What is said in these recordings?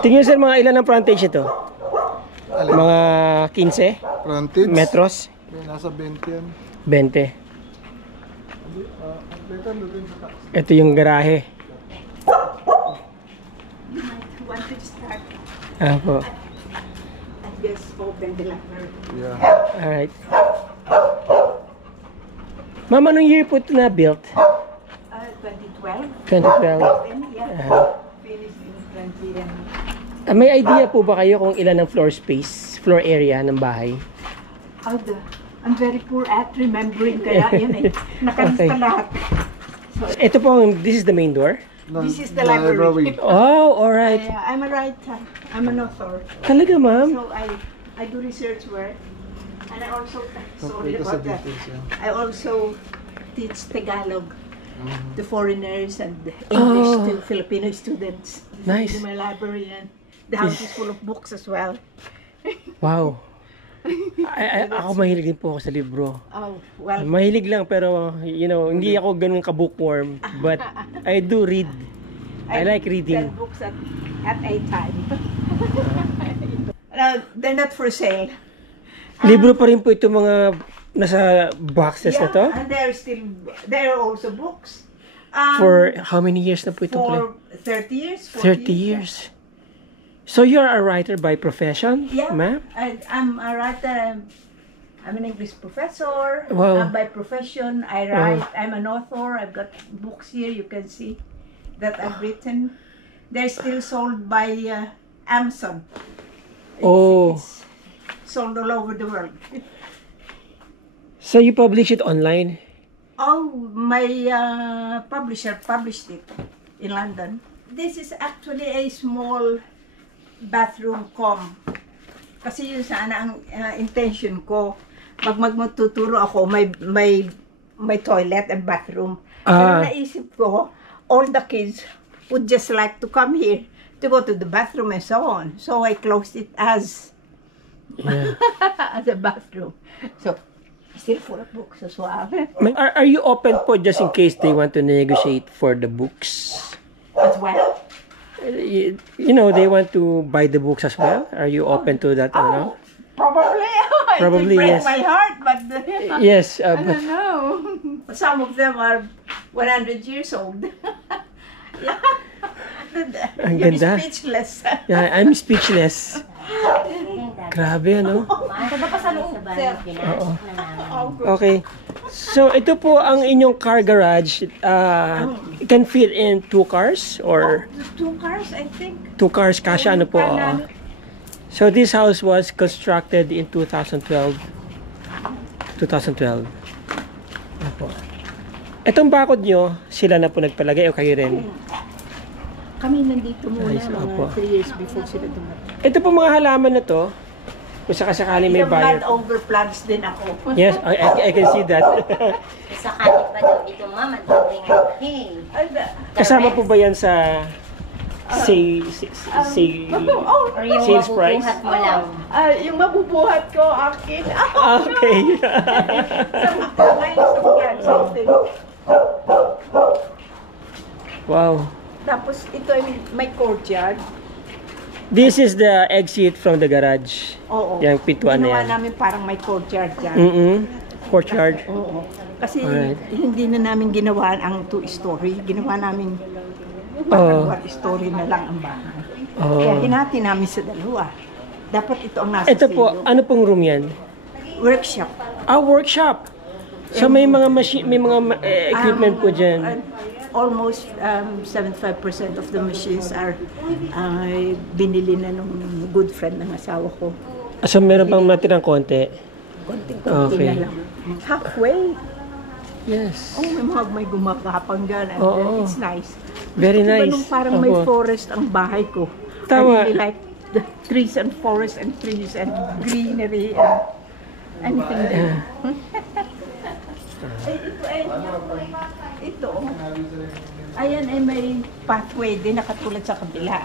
Tingnan sir, mga ilan ang frontage ito? Mga 15? Frontage? Metros? Nasa 20 yan. 20. Ito yung garahe. You might want to start Apo. at this open the library. Yeah. Alright. Ma'am, anong year po ito na-built? 2012. 2012. Then, yeah, finished in 20. May idea po ba kayo kung ilan ang floor space, floor area ng bahay? I'm very poor at remembering, kaya yan eh. Nakalista Okay. lahat. So, Ito po, this is the main door? this is the library. Oh, alright. I'm a writer. I'm an author. Talaga, ma'am? So I do research work. And I also, sorry Ito sa about that. details yan. I also teach Tagalog to foreigners and English to Filipino students. Nice. In my library, and the house is full of books as well. Wow. Ako mahilig din po ako sa libro. Oh, well, Mahilig lang pero, you know, hindi ako ganun ka-bookworm. But I do read. I like reading. sell books at a time. They're not for sale. Libro pa rin po ito mga nasa boxes na to? And there are also books. For how many years na po itong For 30 years. 30 years. So you're a writer by profession, Yeah, ma'am? I'm a writer. I'm an English professor. Wow. By profession, I write. I'm an author. I've got books here. You can see that I've written. They're still sold by Amazon. It's sold all over the world. So you publish it online? Oh, my publisher published it in London. This is actually a small bathroom com. Kasi yun sana ang intention ko. Pag magtuturo ako, may toilet and bathroom. Pero naisip ko, all the kids would just like to come here to go to the bathroom and so on. So I closed it as as a bathroom. So still full of books as well. Are you open po just in case they want to negotiate for the books? As well. You know, they want to buy the books as well? Are you open to that or no? Probably. Probably, it will break yes. my heart, but Yes, I but don't know. Some of them are 100 years old. Ang You're ganda. speechless. Yeah, I'm speechless. Grabe, ano? Oo. Okay. So, ito po ang inyong car garage. It can fit in 2 cars or 2 cars, I think. 2 cars kasha ano po. So, this house was constructed in 2012. 2012. Ano po. Itong bakod nyo, sila na po nagpalagay o kayo rin? Kami nandito muna Ayos, opo. mga 3 years before sila dumating. Ito po mga halaman na to. Kung sakasakali may Yung buyer. plant over plants din ako. Yes, I can see that. Sakali pa daw ito, ma'am. Ang daming hey. Kasama po ba yan sa say Or yung sales price? mabubuhat mo lang. Yung mabubuhat ko, akin. Okay. Wow. Tapos ito ay may courtyard. This is the exit from the garage. Oo. Yung pintuan na Ginawa yan. namin parang may courtyard dyan. Courtyard. Oo. Kasi Alright. hindi na namin ginawa ang 2-story. Ginawa namin parang 1-story na lang ang bahay. Kaya hinati namin sa dalawa. Dapat ito ang nasa Ito po, silyo. ano pong room yan? Workshop. Workshop. So may mga machine, may mga equipment po dyan. Almost 75% of the machines are binili na nung good friend ng asawa ko. So meron pang matirang konti. Konting-konti Okay. na lang. Halfway. Yes. Oh, may gumagapang dyan. And Oo. it's nice. Very Gusto ko ba nice. nung parang may Opo. forest ang bahay ko. Tama. I really like the trees and forest and trees and greenery and anything there. Ito. Ayan ay may pathway din nakatulad sa kabila.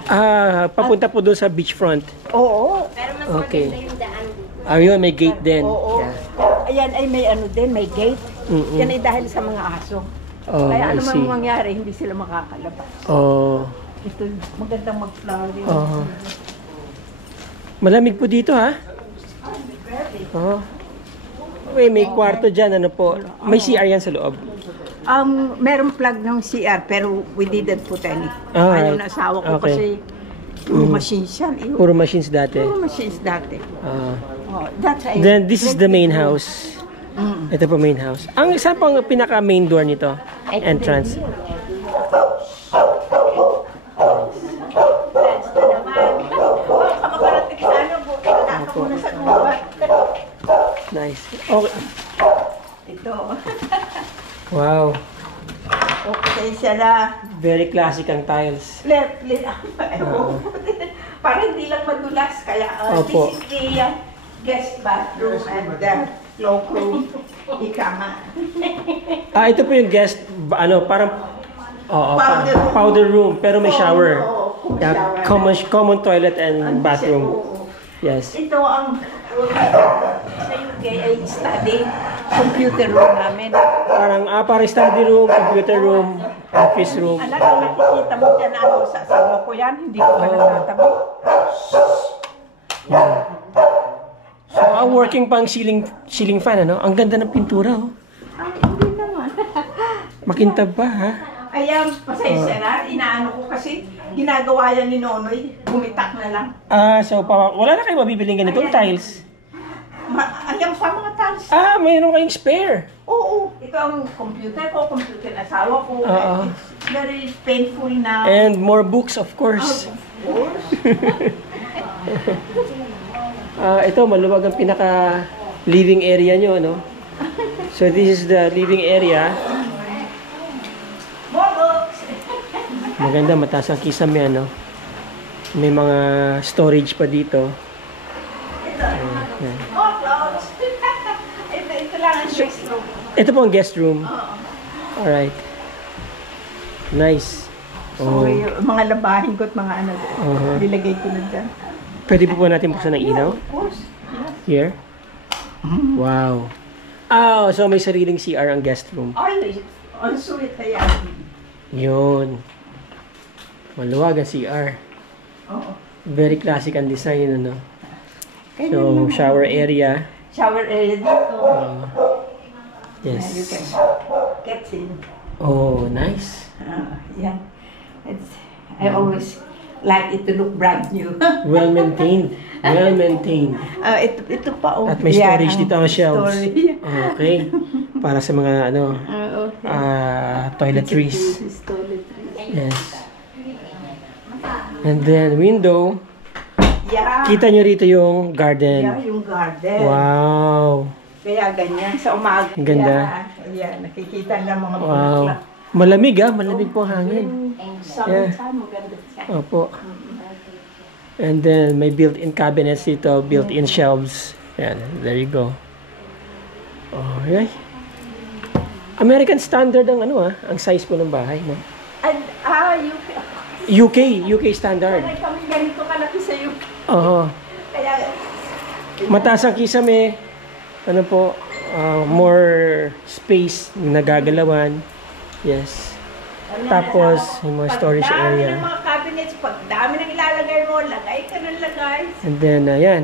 Papunta po doon sa beachfront. Oo. Pero mas Okay. maganda yung daan dito. Ayun, may gate din. Oo. Yeah. Ayan ay may ano din, may gate. Yan ay dahil sa mga aso. Oh, Kaya I ano see. mang mangyari, hindi sila makakalabas. Oh. Ito, magandang mag-flowering. Malamig po dito, ha? Oo. May kwarto dyan, ano po. May CR yan sa loob. Meron plug ng CR pero we didn't put any. Alright. Ayaw na asawa ko Okay. kasi puro machines yan. Puro machines dati. Puro machines dati. Then this is the main house. Ito po main house. Ang isa pang pinaka main door nito. Entrance. Nice. Okay. Ito. Wow. Okay siya na. Very classic ang tiles. Left. Para hindi lang madulas. Kaya Opo. this is the guest bathroom and the cloakroom. Ika nga. Ito po yung guest, parang powder room, pero may shower. Yeah, common toilet and bathroom. Yes. Ito ang sa UK ay study computer room namin. Parang study room, computer room, office room. Anak, nakikita mo dyan sa asawa ko yan, hindi ko pa natatabi. So, working pang ceiling fan, ano? Ang ganda ng pintura, oh. Hindi naman. Makintab ba, ha? Ayan, pasensya na. Inaano ko kasi ginagawa yan ni Nonoy. Bumitak na lang. So, wala na kayo mabibiling ganitong tiles? Ayan pa mga tiles. Mayroon kayong spare. Oo. Ito ang computer ko, computer ng asawa ko. It's very painful now. And more books, of course. Of course. Ito, maluwag ang pinaka living area nyo, no? So, this is the living area. More books. Maganda, mataas ang kisame, ano? May mga storage pa dito. More clothes. Ito lang ang guest room. Ito po ang guest room. Alright. Nice. So, yung mga labahin ko at mga ano, nilagay ko na dyan. Pwede po natin buksan ng ilaw? Of course. Here? Wow. So may sariling CR ang guest room. Ay, on suite na yan. Yun. Maluwag ang CR. Oo. Very classic ang design, ano? So, shower area. Shower area dito. You Yes. can get in. Oh, nice. Yeah. I always like it to look brand new. Well maintained. Well maintained. Ito pa. At may storage dito ang shelves. Storage. Okay. Para sa mga toiletries. Toiletries. Yes. And then window. Yeah. Kita nyo rito yung garden. Yeah, yung garden. Wow. Kaya ganyan sa umaga. Ang ganda. Yeah, nakikita ng mga Wow. bulaklak. Malamig, malamig po ang hangin. Summertime, maganda siya. Opo. And then may built-in cabinets dito, built-in shelves. Yan, there you go. Okay. American standard ang ang size po ng bahay, no? And, UK standard. Kaya kami ganito kalaki sa UK. Oo. Kaya, Mataas ang kisame. Ano po, more space na nagagalawan. Yes. Tapos, yung mga storage pagdami area. ng mga cabinets, pagdami ng ilalagay mo, lagay ka ng lagay. And then, ayan.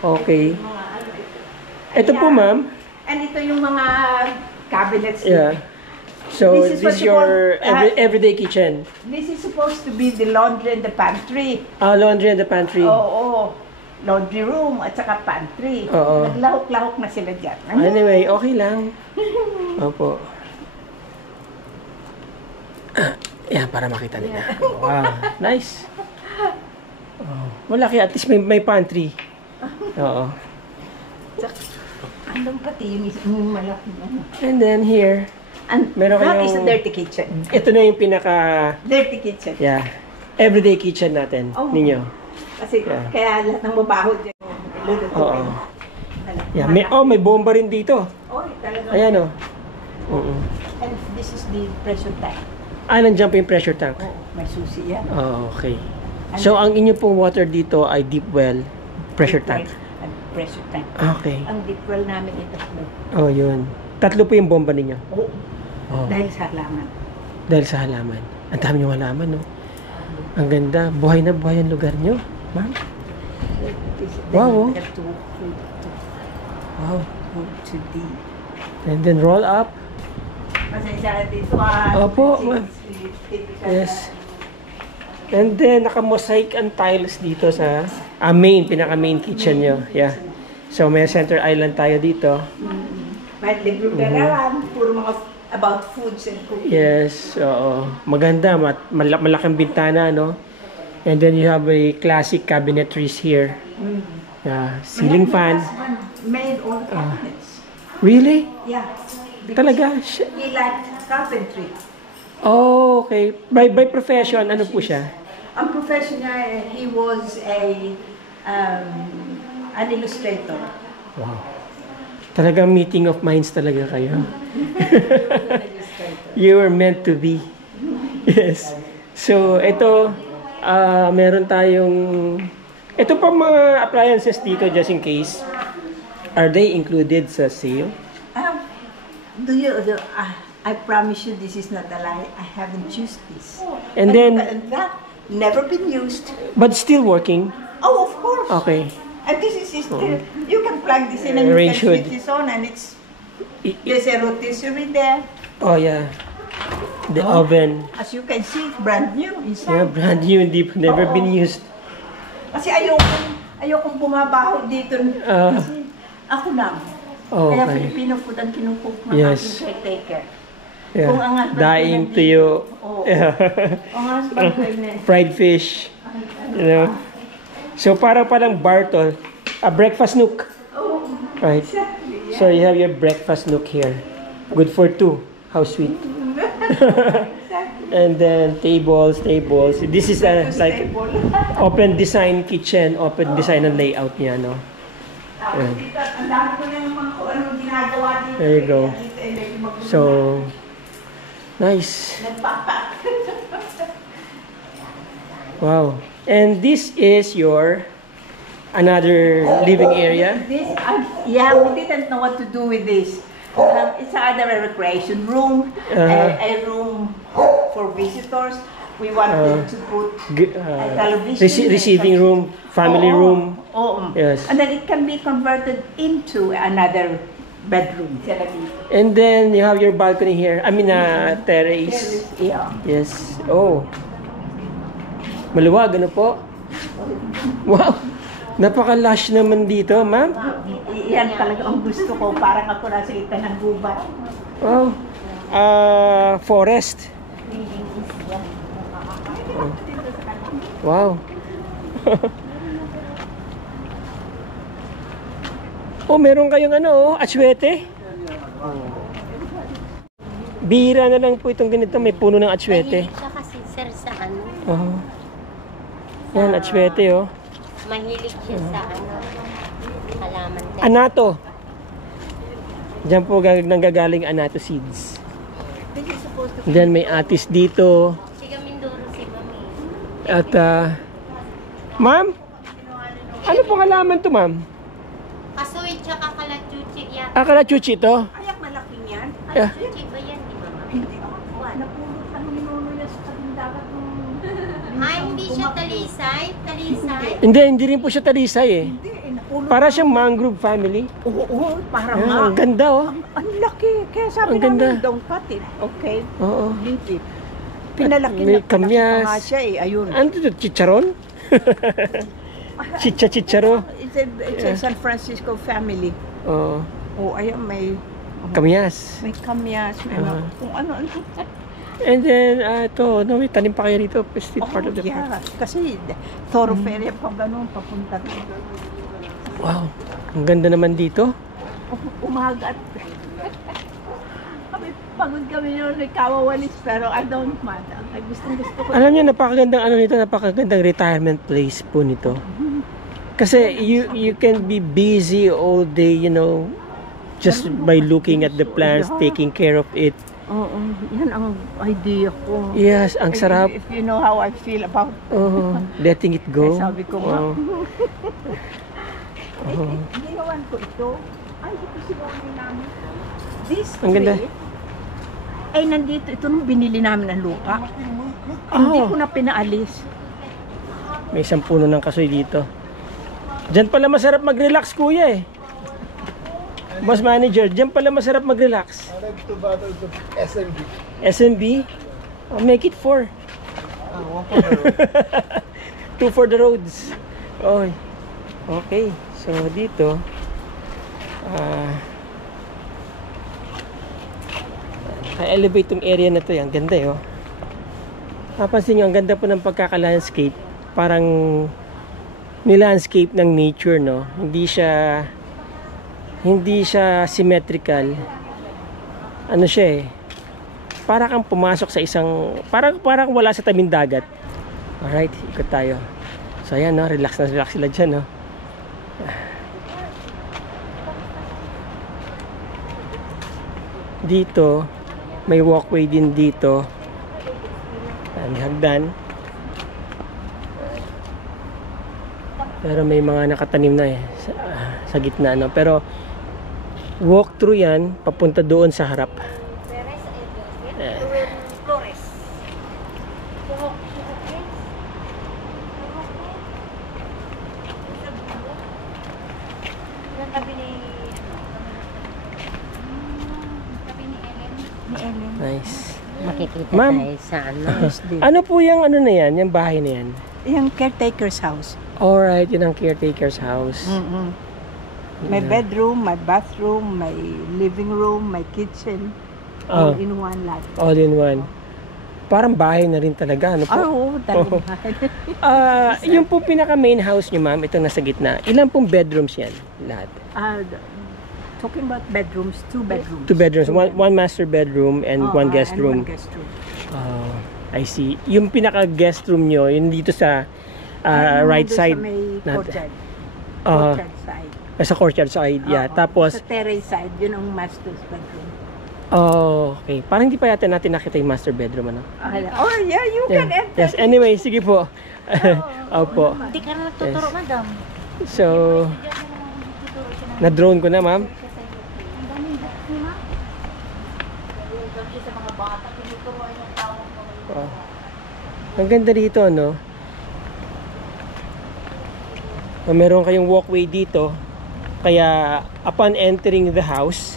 Okay. Mga ano ito. Ito po, ma'am. And ito yung mga cabinets. Yeah. So, This is this what is you your call, everyday kitchen. This is supposed to be the laundry and the pantry. Laundry and the pantry. Oo. Laundry room at saka pantry. Oo. Naglahok-lahok na sila dyan. Anyway, okay lang. Opo. Yan, para makita nila. Wow, nice. Malaki, at least may pantry. Oo. Andun pati yung malaki na. And then here, And meron that kayong- is a dirty kitchen. ito na yung pinaka, Dirty kitchen. yeah, everyday kitchen natin, Oh. ninyo. Kasi Yeah. kaya lahat ng mabaho dyan. Oo. Yeah, may bomba rin dito. Oh, talaga. Ayan, oh. Oo. And this is the pressure tank. Nandiyan po yung pressure tank. Oh, may susi yan. Okay. So, ang inyo pong water dito ay deep well, pressure tank. And pressure tank. Okay. Ang deep well namin ito. Oh, yun. Tatlo po yung bomba ninyo. Oh, Oh. dahil sa halaman. Dahil sa halaman. Ang dami niyong halaman, no? Ang ganda. Buhay na buhay ang lugar niyo, ma'am. Wow. Wow. And then roll up. Opo, ma'am. Yes. And then, naka-mosaic ang tiles dito sa pinaka-main kitchen nyo. Yeah. So, may center island tayo dito. May libro ka naman, puro mga about foods and cooking. Yes, oo. Maganda, malaking bintana, no? And then you have a classic cabinetries here. Yeah, ceiling fan. Made all the cabinets. Really? Yeah. Talaga? He liked carpentry. Oh, okay. By profession, ano po siya? Ang profession niya, he was an illustrator. Wow. Talagang meeting of minds talaga kayo. You were meant to be. Yes. So, ito, meron tayong... Ito pa mga appliances dito, just in case. Are they included sa sale? I promise you this is not a lie. I haven't used this. And then... that, never been used. But still working? Oh, of course. Okay. And this is you can plug this in and you can switch this on and it's there's a rotisserie there. Oh yeah. The oven. As you can see, it's brand new inside. Yeah, brand new, never been used. Kasi ayokong bumabaho dito. Kasi ako lang. Oh, Kaya okay. Filipino food ang kinukuk ng Yes. aking caretaker. Yeah. Kung ang husband Dying ko to you. Oo. Yeah. Ang husband ko ay Fried fish. You know. So parang Bartol, a breakfast nook. Oh, Right. exactly. So you have your breakfast nook here. Good for two. How sweet. And then tables. This is like open design kitchen, open design ang layout niya, no? Yeah. Ang dami ko na yung mga kung anong ginagawa dito. There you go. So, nice. Wow. And this is your another living area. This, yeah, we didn't know what to do with this. It's either a recreation room, a room for visitors. We wanted to put a television. Receiving room, family room. Oh, Yes. and then it can be converted into another bedroom. And then you have your balcony here. I mean, terrace. Yeah. Yes. Oh. Maluwag, ano po? Wow. Napaka-lush naman dito, ma'am. Yan talaga ang gusto ko. Parang ako nasa ita ng gubat. Wow. Forest. Wow. Oh, meron kayong atsuete? Bihira na lang po itong ganito. May puno ng atsuete. Mahilig siya kasi sir sa ano. Oh. Yan, atsuete, oh. Mahilig siya sa halaman. Anato. Diyan po nanggagaling anato seeds. Diyan may atis dito. Siga Mindoro si Mami. At, ma'am? Ano po halaman to, ma'am? Kasoy tsaka kalachuchi yan. Kalachuchi to? Ayak malaking yan. Yeah. Kalachuchi ba yan, di ba ma'am? Hindi ako. Napulot ang minuno niya sa tabing dagat ng... Hindi siya talisay? Talisay? Hindi rin po siya talisay eh. Hindi, napulot. Para siyang mangrove family. Oo, parang Yeah, nga. ang ganda, oh. Ang laki. Kaya sabi Ang ganda. namin, don't cut it. Okay? Oo. Leave it. Pinalaki May na palaki kamyas. pa nga siya eh. Ayun. Ano to? Chicharon? Chicharo? It's a San Francisco family. Oo. Oh, ayun, may Kamyas. kamyas, may mga, kung ano. And then, may tanim pa kayo rito. Still part of the park. Yeah, kasi thoroughfare yan pag ganun, papunta dito. Wow. Ang ganda naman dito. Umaga at pagod kami yun, kawawalis, pero I don't mind. Ay, gusto ko. Alam niyo, napakagandang retirement place po nito. Kasi you can be busy all day, just by looking at the plants, taking care of it. Oo, yan ang idea ko. Yes, ang sarap. If you know how I feel about Letting it go. Kaya sabi ko nga. Oh. Ginawan ko ito. Ay, ito siguro namin. This Ang ganda. tree, ay nandito, ito nung binili namin ng lupa. Hindi ko na pinaalis. May isang puno ng kasoy dito. Diyan pala masarap mag-relax, kuya eh. Boss manager, diyan pala masarap mag-relax. I like to battle the SMB. SMB? Oh, make it 4. One for the road. 2 for the roads. Oh, okay. So dito, elevate tong area na to. Ang ganda eh. Oh. Mapansin nyo, ang ganda po ng pagkaka-landscape. Parang ni-landscape ng nature, no? Hindi siya symmetrical. Ano siya eh? Para kang pumasok sa isang parang wala sa tabing dagat. Alright, ikot tayo. So ayan, no? Relax na relax sila dyan, no? Dito may walkway din dito. May hagdan. Pero may mga nakatanim na eh sa gitna, no? Pero walk through yan papunta doon sa harap. Nice. Makikita Ma'am, tayo sa ano. ano po yung ano na yan, yung bahay na yan? Yung caretaker's house. Alright, yun ang caretaker's house. May bedroom, may bathroom, may living room, may kitchen. All in one lot. All in one. Parang bahay na rin talaga, ano po? Oo, talagang Yung po pinaka main house nyo, ma'am, itong nasa gitna, ilan pong bedrooms yan? Lahat? Talking about bedrooms, 2 bedrooms. 2 bedrooms, one master bedroom and one guest room. And one guest room. I see. Yung pinaka guest room nyo, yun dito sa right side. Sa may courtyard. Courtyard Side. Sa courtyard side, yeah. Tapos, sa terrace side, yun ang master's bedroom. okay. Parang hindi pa yata natin nakita yung master bedroom, ano? Oh, yeah, you can enter. Yes, anyway, sige po. Opo. Hindi ka na nagtuturo, madam. So, na-drone ko na, ma'am. Ang ganda dito, no? Meron kayong walkway dito. Kaya, upon entering the house,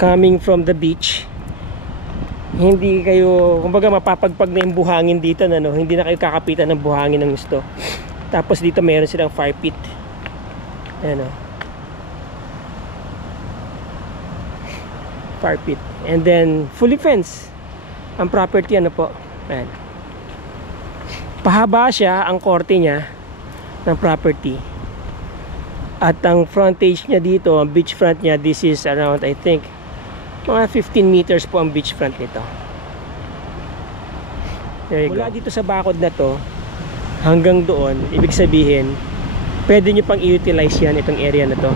coming from the beach, hindi kayo, kumbaga mapapagpag na yung buhangin dito, no? Hindi na kayo kakapitan ng buhangin ng gusto. Tapos dito meron silang fire pit. Ayan, no? Fire pit. And then, fully fenced ang property, ano po? Ayan. Pahaba siya ang korte niya ng property. At ang frontage niya dito, ang beach front niya, this is around, I think, mga 15 meters po ang beach front nito. There you go. Mula dito sa bakod na to hanggang doon, ibig sabihin, pwede nyo pang i-utilize yan, itong area na to.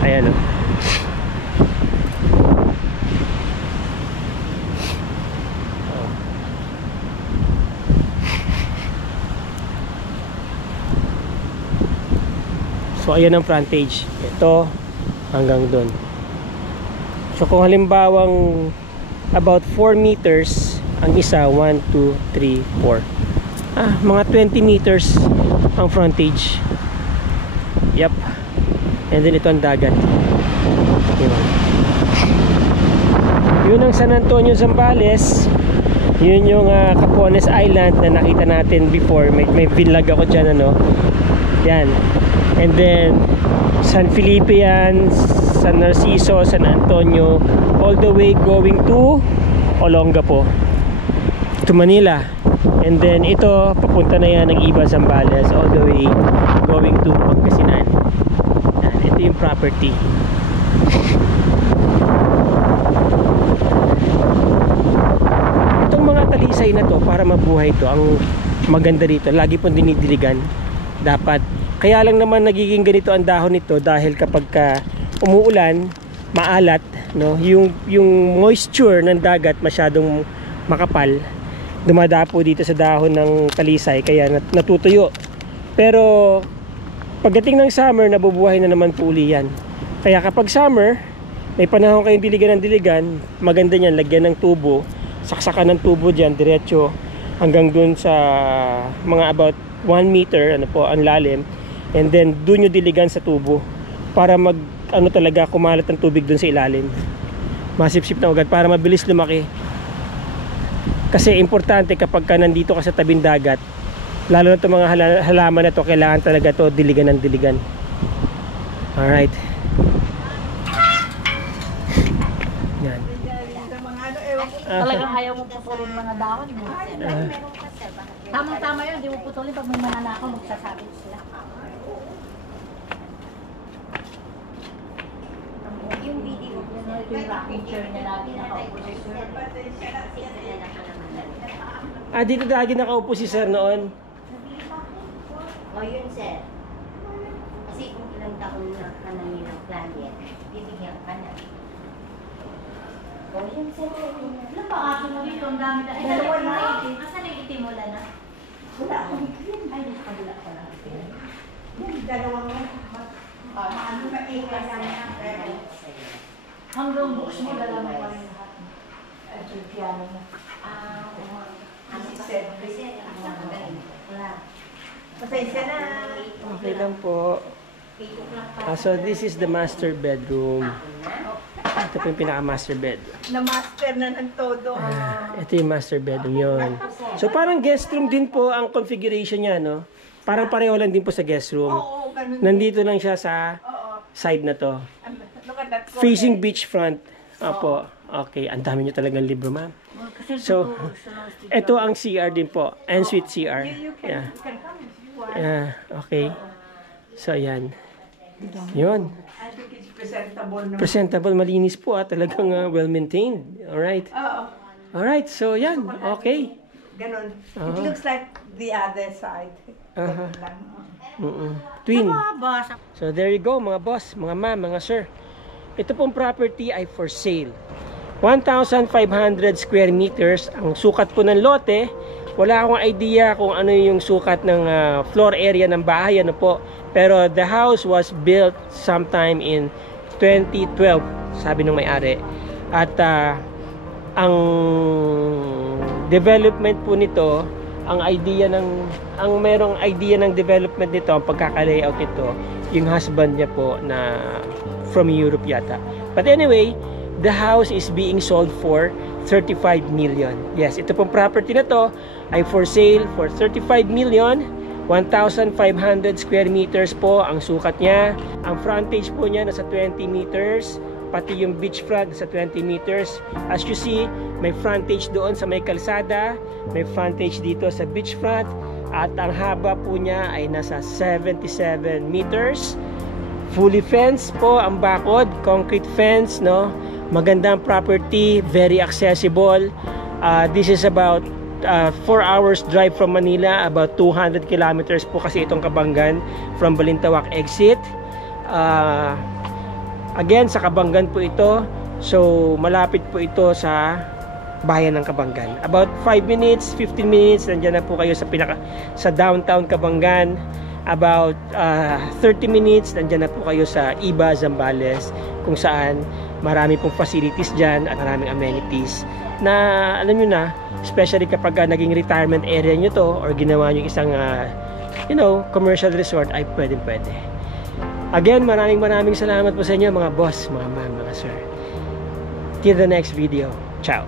Ayan, o. So ayan ang frontage. Ito hanggang doon. So kung halimbawang about 4 meters ang isa, 1, 2, 3, 4. Mga 20 meters ang frontage. Yep. And then ito ang dagat. Yun ang San Antonio, Zambales. Yun yung Capones Island na nakita natin before. May vlog ako dyan, ano. Yan. And then San Felipe yan, San Narciso, San Antonio, all the way going to Olongapo, to Manila. And then ito papunta na yan ng Iba, Zambales, all the way going to Pangasinan. Yan, ito yung property. Itong mga talisay na to, para mabuhay to, ang maganda rito, lagi pong dinidiligan dapat. Kaya lang naman nagiging ganito ang dahon nito dahil kapag umuulan, maalat, no? Yung moisture ng dagat masyadong makapal, dumadapo dito sa dahon ng talisay, kaya natutuyo. Pero pagdating ng summer, nabubuhay na naman po uli yan. Kaya kapag summer, may panahon kayong diligan ng diligan, maganda niyan, lagyan ng tubo, saksakan ng tubo dyan, diretso, hanggang dun sa mga about 1 meter ano po ang lalim, and then dun yung diligan sa tubo para mag ano talaga kumalat ang tubig dun sa ilalim, masipsip na agad para mabilis lumaki. Kasi importante kapag ka nandito ka sa tabing dagat, lalo na itong mga halaman na to, kailangan talaga to diligan ng diligan. Alright. Yan. Talagang ayaw mo putulin mga dahon mo. Tamang-tama yun, di mo putulin pag may mananakaw, magsasabi sila. Yung video, Ito yung rocking chair niya lagi nakaupo si sir. Dito lagi nakaupo si sir noon. o yun sir. Kasi kung ilang taon na ka na nilang client, bibigyan ka na. O yun sir. Ilang pa kaso mo dito? Ang dami na. Ay, dalawa na. Asan na yung itim mo na? Wala akong itim. Ay, di sa kabila pala. Yung dalawang ano na ikas na Hanggang books mo, dala mo pa rin lahat. At yung piano mo. Pasensya na. Okay lang po. So this is the master bedroom. Ito po yung pinaka-master bed. Na-master na ng todo. Ito yung master bedroom yun. So parang guest room din po ang configuration niya, no? Parang pareho lang din po sa guest room. Oo, ganun. Nandito lang siya sa side na to. Look at that. Facing beachfront. Opo. Okay, ang dami nyo talagang libro, ma'am. So, ito ang CR din po. Ensuite CR. Yeah. You can come if you want. Yeah, okay. So, yan. Yun. I think it's presentable naman. Presentable, malinis po talagang well-maintained. Alright. Oo. Alright, so yan. Okay. Ganun. It looks like the other side. Aha. Ganun lang. Twin. So there you go mga boss, mga ma'am, mga sir. Ito pong property ay for sale. 1,500 square meters ang sukat po ng lote. Wala akong idea kung ano yung sukat ng floor area ng bahay, ano po. Pero the house was built sometime in 2012, sabi ng may-ari. At ang development po nito, ang merong idea ng development nito, ang pagkaka-layout nito, yung husband niya po na from Europe yata. But anyway, the house is being sold for 35 million. Yes, ito pong property na to ay for sale for 35 million. 1,500 square meters po ang sukat niya. Ang frontage po niya nasa 20 meters. Pati yung beachfront sa 20 meters. As you see, may frontage doon sa may kalsada, may frontage dito sa beachfront, at ang haba po niya ay nasa 77 meters. Fully fenced po ang bakod, concrete fence, no? Magandang property, very accessible. This is about 4 hours drive from Manila, about 200 kilometers po kasi itong Kabanggan from Balintawak exit. Again, sa Kabanggan po ito. So, malapit po ito sa bayan ng Kabanggan. About 5 minutes, 15 minutes, nandiyan na po kayo sa downtown Kabanggan. About 30 minutes, nandiyan na po kayo sa Iba, Zambales, kung saan marami pong facilities dyan at maraming amenities na, alam nyo na, especially kapag naging retirement area nyo to or ginawa nyo isang, commercial resort, ay pwede. Again, maraming salamat po sa inyo mga boss, mga ma'am, mga sir. Till the next video. Ciao.